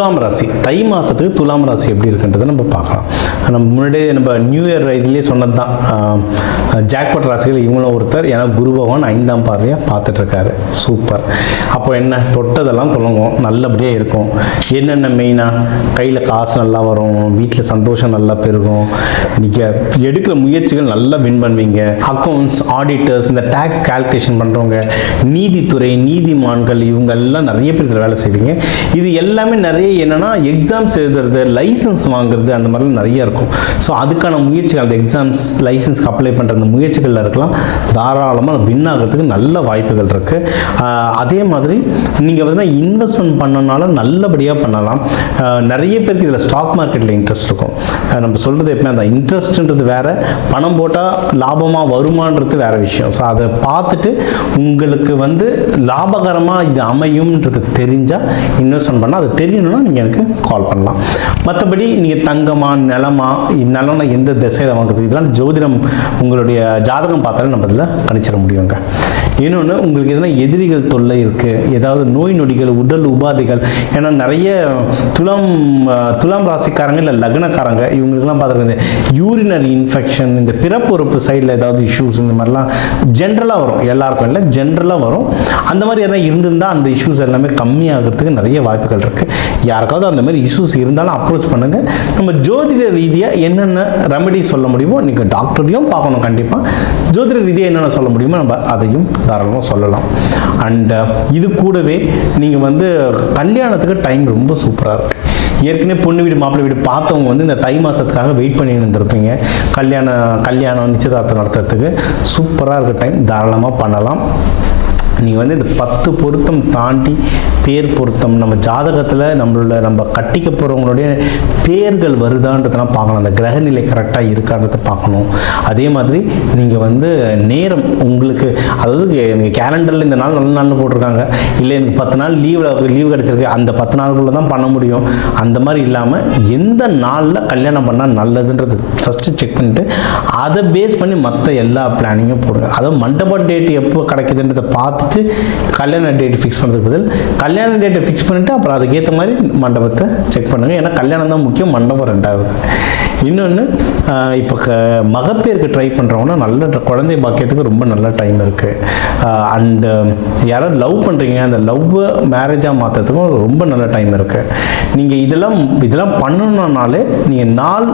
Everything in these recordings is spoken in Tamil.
துலாம் ராசி. தை மாதத்துக்கு துலாம் ராசி எப்படி இருக்குன்றதை நம்ம பார்க்கலாம். நம்ம முன்னாடியே நம்ம நியூ இயர் இதுலேயே சொன்னது தான் ஜாக்பட் ராசிகள் இவங்களும் ஒருத்தர். ஏன்னா குரு பகவான் ஐந்தாம் பார்வையாக பார்த்துட்ருக்காரு. சூப்பர். அப்போ என்ன? தொட்டதெல்லாம் தொடங்கும். நல்லபடியாக இருக்கும். என்னென்ன மெயினாக கையில் காசு நல்லா வரும். வீட்டில் சந்தோஷம் நல்லா பெருகும். நீங்கள் எடுக்கிற முயற்சிகள் நல்லா வின் பண்ணுவீங்க. அக்கௌண்ட்ஸ் ஆடிட்டர்ஸ் இந்த டேக்ஸ் கால்குலேஷன் பண்ணுறவங்க நீதித்துறை நீதிமான்கள் இவங்கெல்லாம் நிறைய பேர் இதில் வேலை செய்வீங்க. இது எல்லாமே நிறைய என்னென்னா எக்ஸாம்ஸ் எழுதுறது லைசன்ஸ் வாங்குறது அந்த மாதிரிலாம் நிறைய இருக்கும். ஸோ அதுக்கான முயற்சிகள் அந்த எக்ஸாம்ஸ் லைசன்ஸ்க்கு அப்ளை பண்ணுற அந்த முயற்சிகளில் இருக்கலாம். தாராளமாக வின் ஆகிறதுக்கு நல்ல வாய்ப்புகள் இருக்குது அதே மாதிரி நீங்கள் வந்து இன்வெஸ்ட்மெண்ட் பண்ணனால நல்லபடியாக பண்ணலாம். நிறைய பேருக்கு இதில் ஸ்டாக் மார்க்கெட்டில் இன்ட்ரெஸ்ட் இருக்கும். நம்ம சொல்கிறது எப்பவுமே அந்த இன்ட்ரெஸ்ட்ன்றது வேறு பணம் போட்டால் லாபமாக வருமானது வேறு விஷயம். ஸோ அதை பார்த்துட்டு உங்களுக்கு வந்து லாபகரமாக இது அமையும்ன்றது தெரிஞ்சால் இன்வெஸ்ட்மெண்ட் பண்ணால் அது தெரியணும்னா நீங்கள் எனக்கு கால் பண்ணலாம். மற்றபடி நீங்கள் தங்கமா நிலமா நிலம்னா எந்த திசையில் வாங்குறது? இதெல்லாம் ஜோதிடம் உங்களுடைய ஜாதகம் பார்த்தாலே நம்ம இதில் கணிச்சிட முடியுங்க. இன்னொன்று உங்களுக்கு எதனா எதிரிகள் தொல்லை இருக்குது ஏதாவது நோய் நொடிகள் உடல் உபாதைகள் ஏன்னா நிறைய துலாம் துலாம் ராசிக்காரங்க இல்லை லக்னக்காரங்க இவங்களுக்குலாம் பார்த்துருக்கேன் யூரினரி இன்ஃபெக்ஷன் இந்த பிறப்புறுப்பு சைடில் ஏதாவது இஷ்யூஸ் இந்த மாதிரிலாம் ஜென்ரலாக வரும். எல்லாருக்கும் இல்லை ஜென்ரலாக வரும். அந்த மாதிரி எதனா இருந்திருந்தால் அந்த இஷ்யூஸ் எல்லாமே கம்மியாகிறதுக்கு நிறைய வாய்ப்புகள் இருக்குது யாருக்காவது அந்த மாதிரி இஷ்யூஸ் இருந்தாலும் அப்ரோச் பண்ணுங்கள் நம்ம ஜோதிட ரீதியாக என்னென்ன ரெமெடி சொல்ல முடியுமோ நீங்கள் டாக்டரையும் பார்க்கணும் கண்டிப்பாக ஜோதிட ரீதியாக என்னென்ன சொல்ல முடியுமோ நம்ம அதையும் தாராளமாக சொல்லலாம். அண்டு uh, இது கூடவே நீங்கள் வந்து கல்யாணத்துக்கு டைம் ரொம்ப சூப்பராக இருக்குது ஏற்கனவே பொண்ணு வீடு மாப்பிள்ளை வீடு பார்த்தவங்க வந்து இந்த தை மாதத்துக்காக வெயிட் பண்ணி இருந்திருப்பீங்க. கல்யாணம் கல்யாணம் நிச்சயதார்த்தம் நடத்துறதுக்கு சூப்பராக இருக்க டைம் தாராளமாக பண்ணலாம். நீங்கள் வந்து இந்த பத்து பொருத்தம் தாண்டி பேர் பொருத்தம் நம்ம ஜாதகத்தில் நம்மளோட நம்ம கட்டிக்க போகிறவங்களுடைய பேர்கள் வருதான்றதெல்லாம் பார்க்கணும். அந்த கிரகநிலை கரெக்டாக இருக்கான்றத பார்க்கணும். அதே மாதிரி நீங்கள் வந்து நேரம் உங்களுக்கு அதாவது நீங்கள் கேலண்டரில் இந்த நாள் நல்ல நாள்னு போட்டிருக்காங்க. இல்லை எனக்கு பத்து நாள் லீவில் லீவ் கிடச்சிருக்கு. அந்த பத்து நாளுக்குள்ளே தான் பண்ண முடியும். அந்த மாதிரி இல்லாமல் எந்த நாளில் கல்யாணம் பண்ணால் நல்லதுன்றது ஃபஸ்ட்டு செக் பண்ணிட்டு அதை பேஸ் பண்ணி மற்ற எல்லா பிளானிங்கும் போடுங்க. அதாவது மண்டபம் டேட் எப்போ கிடைக்குதுன்றதை ஃபஸ்ட்டு கல்யாண டேட் ஃபிக்ஸ் பண்ணுறதுக்கு பதில் கல்யாண டேட்டை ஃபிக்ஸ் பண்ணிவிட்டு அப்புறம் அதுக்கேற்ற மாதிரி மண்டபத்தை செக் பண்ணுங்கள் ஏன்னா கல்யாணம் தான் முக்கியம் மண்டபம் ரெண்டாவது. இன்னொன்று இப்போ க மகப்பேருக்கு ட்ரை பண்ணுறவங்கன்னா நல்ல குழந்தை பாக்கியத்துக்கு ரொம்ப நல்ல டைம் இருக்குது அண்டு யாராவது லவ் பண்ணுறீங்க அந்த லவ்வை மேரேஜாக மாற்றுறதுக்கும் ரொம்ப நல்ல டைம் இருக்குது நீங்கள் இதெல்லாம் இதெல்லாம் பண்ணணுன்னாலே நீங்கள் நாள்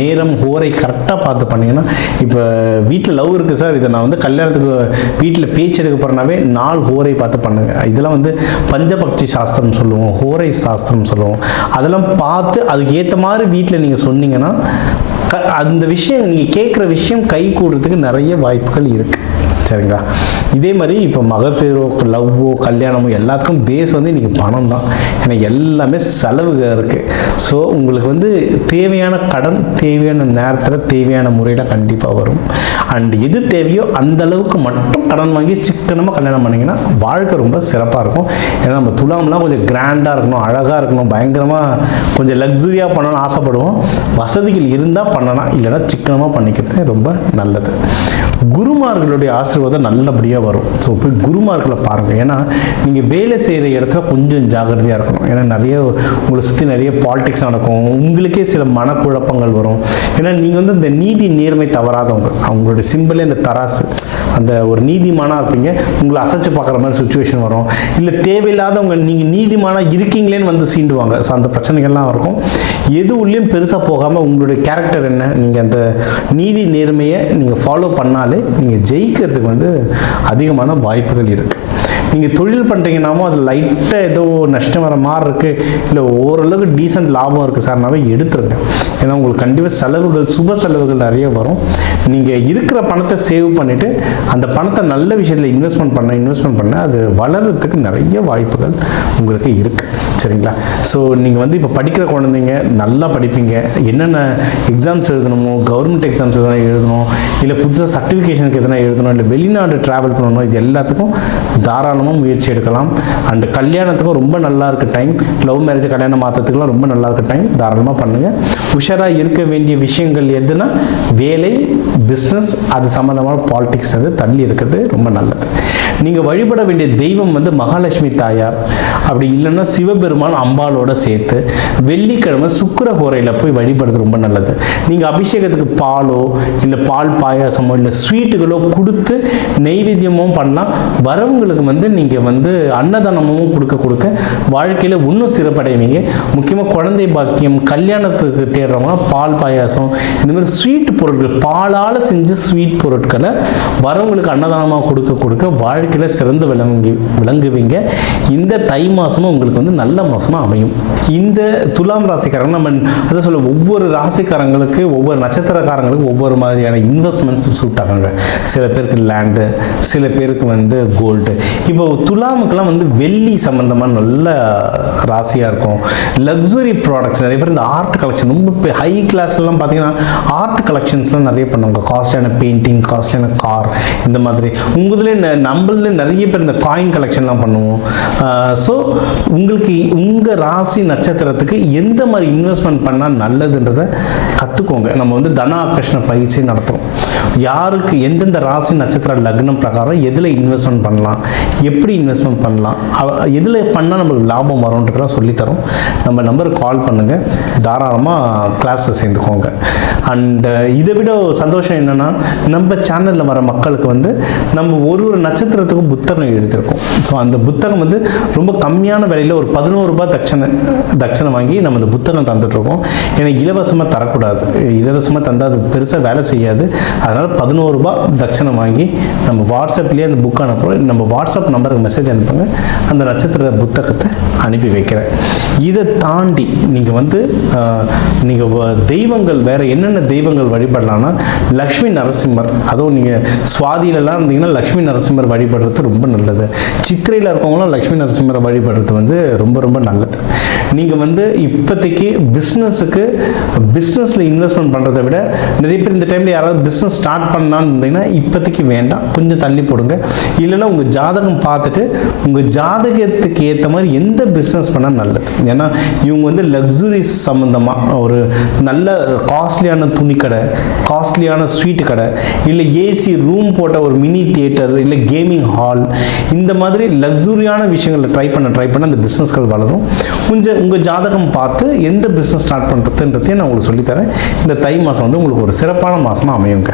நேரம் ஹோரை கரெக்டாக பார்த்து பண்ணிங்கன்னா இப்போ வீட்டில் லவ் இருக்குது சார் இதை நான் வந்து கல்யாணத்துக்கு வீட்டில் பேச்சு எடுக்க போகிறேனாவே நாள் ஹோரை பார்த்து பண்ணுங்கள் இதெல்லாம் வந்து பஞ்சபக்ஷி சாஸ்திரம் சொல்லுவோம் ஹோரை சாஸ்திரம் சொல்லுவோம். அதெல்லாம் பார்த்து அதுக்கு ஏற்ற மாதிரி வீட்டில் நீங்கள் சொன்னீங்கன்னா க அந்த விஷயம் நீங்கள் கேட்குற விஷயம் கை கூடுறதுக்கு நிறைய வாய்ப்புகள் இருக்குது சரிங்களா? இதே மாதிரி இப்போ மகப்பேரோ லவ்வோ கல்யாணமோ எல்லாத்துக்கும் பேஸ் வந்து இன்றைக்கி பணம் தான். ஏன்னா எல்லாமே செலவுகள் இருக்குது ஸோ உங்களுக்கு வந்து தேவையான கடன் தேவையான நேரத்தில் தேவையான முறையில் கண்டிப்பாக வரும். அண்ட் எது தேவையோ அந்த அளவுக்கு மட்டும் கடன் வாங்கி சிக்கனமாக கல்யாணம் பண்ணிங்கன்னா வாழ்க்கை ரொம்ப சிறப்பாக இருக்கும். ஏன்னா நம்ம துலாம்லாம் கொஞ்சம் கிராண்டாக இருக்கணும் அழகாக இருக்கணும் பயங்கரமாக கொஞ்சம் லக்ஸுரியாக பண்ணணும்னு ஆசைப்படுவோம். வசதிகள் இருந்தால் பண்ணலாம் இல்லைன்னா சிக்கனமாக பண்ணிக்கிறது ரொம்ப நல்லது. குருமார்களுடைய ஆசை ஆசீர்வாதம் நல்லபடியாக வரும். ஸோ போய் குருமார்களை பாருங்கள் ஏன்னா நீங்கள் வேலை செய்கிற இடத்துல கொஞ்சம் ஜாக்கிரதையாக இருக்கணும். ஏன்னா நிறைய உங்களை சுற்றி நிறைய பாலிடிக்ஸ் நடக்கும். உங்களுக்கே சில மனக்குழப்பங்கள் வரும். ஏன்னா நீங்கள் வந்து இந்த நீதி நேர்மை தவறாதவங்க. அவங்களுடைய சிம்பிளே இந்த தராசு. அந்த ஒரு நீதிமானாக இருப்பீங்க. உங்களை அசைச்சு பார்க்குற மாதிரி சுச்சுவேஷன் வரும். இல்லை தேவையில்லாதவங்க நீங்கள் நீதிமானாக இருக்கீங்களேன்னு வந்து சீண்டுவாங்க. ஸோ அந்த பிரச்சனைகள்லாம் இருக்கும். எது உள்ளேயும் பெருசாக போகாமல் உங்களுடைய கேரக்டர் என்ன? நீங்கள் அந்த நீதி நேர்மையை நீங்கள் ஃபாலோ பண்ணாலே நீங்கள் பண்ணுறதுக்கு வந்து அதிகமான வாய்ப்புகள் இருக்குது நீங்கள் தொழில் பண்ணுறீங்கனாமோ அது லைட்டாக ஏதோ நஷ்டம் வர மாதிரி இருக்குது இல்லை ஓரளவுக்கு டீசெண்ட் லாபம் இருக்குது சார்னாவே எடுத்துருங்க. ஏன்னா உங்களுக்கு கண்டிப்பாக செலவுகள் சுப செலவுகள் நிறைய வரும். நீங்கள் இருக்கிற பணத்தை சேவ் பண்ணிவிட்டு அந்த பணத்தை நல்ல விஷயத்தில் இன்வெஸ்ட்மெண்ட் பண்ண இன்வெஸ்ட்மெண்ட் பண்ண அது வளர்கிறதுக்கு நிறைய வாய்ப்புகள் உங்களுக்கு இருக்குது சரிங்களா? ஸோ நீங்கள் வந்து இப்போ படிக்கிற குழந்தைங்க நல்லா படிப்பீங்க. என்னென்ன எக்ஸாம்ஸ் எழுதணுமோ கவர்மெண்ட் எக்ஸாம்ஸ் எதனா எழுதணும் இல்லை புதுசாக சர்டிஃபிகேஷனுக்கு எதனா எழுதணும் இல்லை வெளிநாடு ட்ராவல் பண்ணணும் இது எல்லாத்துக்கும் தாராளமாக முயற்சி எடுக்கலாம். அண்டு கல்யாணத்துக்கும் ரொம்ப நல்லா இருக்க டைம் லவ் மேரேஜ் கல்யாணம் மாற்றத்துக்குலாம் ரொம்ப நல்லா இருக்க டைம் தாராளமாக பண்ணுங்கள் உஷார் ப்ரெஷராக இருக்க வேண்டிய விஷயங்கள் எதுனா வேலை பிஸ்னஸ் அது சம்மந்தமான பாலிடிக்ஸ் வந்து தள்ளி இருக்கிறது ரொம்ப நல்லது. நீங்கள் வழிபட வேண்டிய தெய்வம் வந்து மகாலட்சுமி தாயார். அப்படி இல்லைன்னா சிவபெருமான் அம்பாளோட சேர்த்து வெள்ளிக்கிழமை சுக்கர ஹோரையில் போய் வழிபடுறது ரொம்ப நல்லது. நீங்கள் அபிஷேகத்துக்கு பாலோ இல்லை பால் பாயாசமோ இல்லை ஸ்வீட்டுகளோ கொடுத்து நெய்வேத்தியமும் பண்ணலாம் வரவங்களுக்கு வந்து நீங்கள் வந்து அன்னதானமும் கொடுக்க கொடுக்க வாழ்க்கையில் இன்னும் சிறப்படைவீங்க. முக்கியமாக குழந்தை பாக்கியம் கல்யாணத்துக்கு தேடுறவங்க பால் பாயாசம் இந்த மாதிரி ஸ்வீட் பொருட்கள் பாலால் செஞ்ச ஸ்வீட் பொருட்களை வரவங்களுக்கு அன்னதானமாக கொடுக்க கொடுக்க வாழ்க்கையில் சிறந்து விளங்கி விளங்குவீங்க. இந்த தை மாதமும் உங்களுக்கு வந்து நல்ல மாதமாக அமையும். இந்த துலாம் ராசிக்காரங்க நம்ம அதை சொல்ல ஒவ்வொரு ராசிக்காரங்களுக்கு ஒவ்வொரு நட்சத்திரக்காரங்களுக்கு ஒவ்வொரு மாதிரியான இன்வெஸ்ட்மெண்ட்ஸ் சூட் ஆகாங்க. சில பேருக்கு லேண்டு சில பேருக்கு வந்து கோல்டு இப்போ துலாமுக்கெல்லாம் வந்து வெள்ளி சம்மந்தமாக நல்ல ராசியாக இருக்கும். லக்ஸுரி ப்ராடக்ட்ஸ் நிறைய பேர் இந்த ஆர்ட் கலெக்ஷன் ரொம்ப ஹை கிளாஸ்லாம் பார்த்தீங்கன்னா ஆர்ட் கலெக்ஷன்ஸ்லாம் நிறைய பண்ணுவாங்க. காஸ்ட்லியான பெயிண்டிங் காஸ்ட்லியான கார் இந்த மாதிரி. உங்களுதுல நம்மள நிறைய பேர் இந்த காயின் கலெக்ஷன்லாம் பண்ணுவோம். ஸோ உங்களுக்கு உங்கள் ராசி நட்சத்திரத்துக்கு எந்த மாதிரி இன்வெஸ்ட்மெண்ட் பண்ணால் நல்லதுன்றதை கற்றுக்கோங்க நம்ம வந்து தன ஆகர்ஷண பயிற்சி நடத்துகிறோம் யாருக்கு எந்தெந்த ராசி நட்சத்திர லக்னம் பிரகாரம் எதில் இன்வெஸ்ட்மெண்ட் பண்ணலாம் எப்படி இன்வெஸ்ட்மெண்ட் பண்ணலாம் எதில் பண்ணால் நம்மளுக்கு லாபம் வரும்ன்றதெல்லாம் சொல்லித்தரோம். நம்ம நம்பருக்கு கால் பண்ணுங்கள் தாராளமாக கிளாஸில் சேர்ந்துக்கோங்க. அண்டு இதை விட சந்தோஷம் என்னென்னா நம்ம சேனலில் வர மக்களுக்கு வந்து நம்ம ஒரு ஒரு நட்சத்திரத்துக்கும் புத்தகம் எழுதியிருக்கோம். ஸோ அந்த புத்தகம் வந்து ரொம்ப கம்மியான விலையில் ஒரு பதினோரு ரூபாய் தட்சணை தட்சணை வாங்கி நம்ம அந்த புத்தகம் தந்துட்டுருக்கோம் எனக்கு இலவசமாக தரக்கூடாது. இலவசமாக தந்தால் அது பெருசாக வேலை செய்யாது. அதனால் பதினோரு ரூபா தட்சணம் வாங்கி நம்ம வாட்ஸ்அப்லேயே அந்த புக் அனுப்புகிறோம் நம்ம வாட்ஸ்அப் நம்பருக்கு மெசேஜ் அனுப்புங்க. அந்த நட்சத்திர புத்தகத்தை அனுப்பி வைக்கிறேன். இதை தாண்டி நீங்கள் வந்து நீங்கள் தெய்வங்கள் வேறு என்னென்ன தெய்வங்கள் வழிபடலாம்னா லக்ஷ்மி நரசிம்மர். அதுவும் நீங்கள் சுவாதியிலலாம் இருந்தீங்கன்னா லக்ஷ்மி நரசிம்மர் வழிபடுறது ரொம்ப நல்லது. சித்திரையில் இருக்கவங்களாம் லக்ஷ்மி நரசிம்மரை வழிபடுறது வந்து ரொம்ப ரொம்ப நல்லது. நீங்கள் வந்து இப்போதைக்கு பிஸ்னஸுக்கு பிஸ்னஸில் இன்வெஸ்ட்மெண்ட் பண்ணுறதை விட நிறைய பேர் இந்த டைமில் யாராவது பிஸ்னஸ் ஸ்டார்ட் பண்ணான்னு இருந்தீங்கன்னா இப்போதைக்கு வேண்டாம். கொஞ்சம் தள்ளி போடுங்க. இல்லைன்னா உங்கள் ஜாதகம் பார்த்துட்டு உங்கள் ஜாதகத்துக்கு ஏற்ற மாதிரி எந்த பிஸ்னஸ் பண்ணால் நல்லது. ஏன்னா இவங்க வந்து லக்ஸுரிஸ் சம்மந்தமாக ஒரு நல்ல காஸ்ட்லியான துணி கடை காஸ்ட்லியான ஸ்வீட் கடை இல்லை ஏசி ரூம் போட்ட ஒரு மினி தியேட்டர் இல்லை கேமிங் ஹால் இந்த மாதிரி லக்ஸுரியான விஷயங்களை ட்ரை பண்ண ட்ரை பண்ண அந்த பிஸ்னஸ்கள் வளரும். கொஞ்சம் உங்கள் ஜாதகம் பார்த்து எந்த பிஸ்னஸ் ஸ்டார்ட் பண்ணுறதுன்றதையும் நான் உங்களுக்கு சொல்லித்தரேன். இந்த தை மாதம் வந்து உங்களுக்கு ஒரு சிறப்பான மாதமாக அமையுங்க.